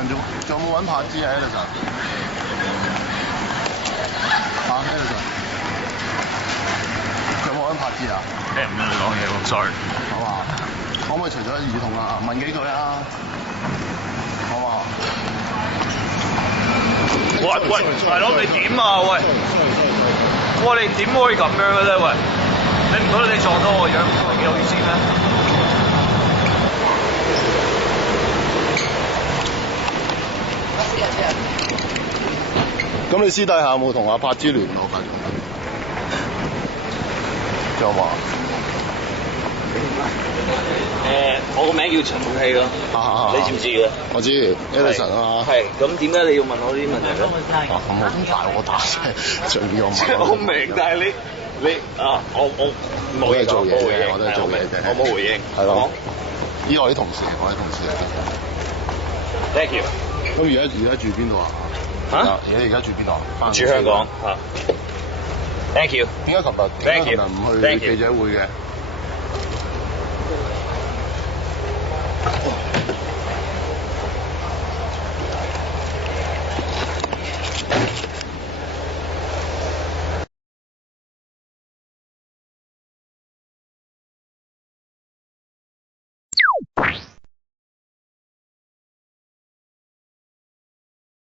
Edison 仲有冇揾柏芝啊 Edison？ 嚇 Edison， 仲有冇揾柏芝啊？聽唔到你講嘢喎，sorry。好嘛？可唔可以除咗兒童啊問幾句啊？好嘛？喂，大佬你點啊？喂，你點可以咁樣嘅咧？喂，你唔覺得你撞到我樣幾好意思咩？咁你私底下有冇同阿柏芝聯絡㗎？仲有冇啊？我個名叫陳冠希咯，你知唔知嘅？我知 Edison 啊嘛。係，咁點解你要問我呢啲問題咧？咁好大我打啫，隨便我問。我明，但係你我冇嘢講，冇回應，我都係做嘢嘅，我冇回應。係咯。依我啲同事，我啲同事嚟嘅。 Thank you。咁而家住邊度啊？嚇？而家住邊度啊？住香港嚇。Thank you。點解琴日唔去記者會嘅？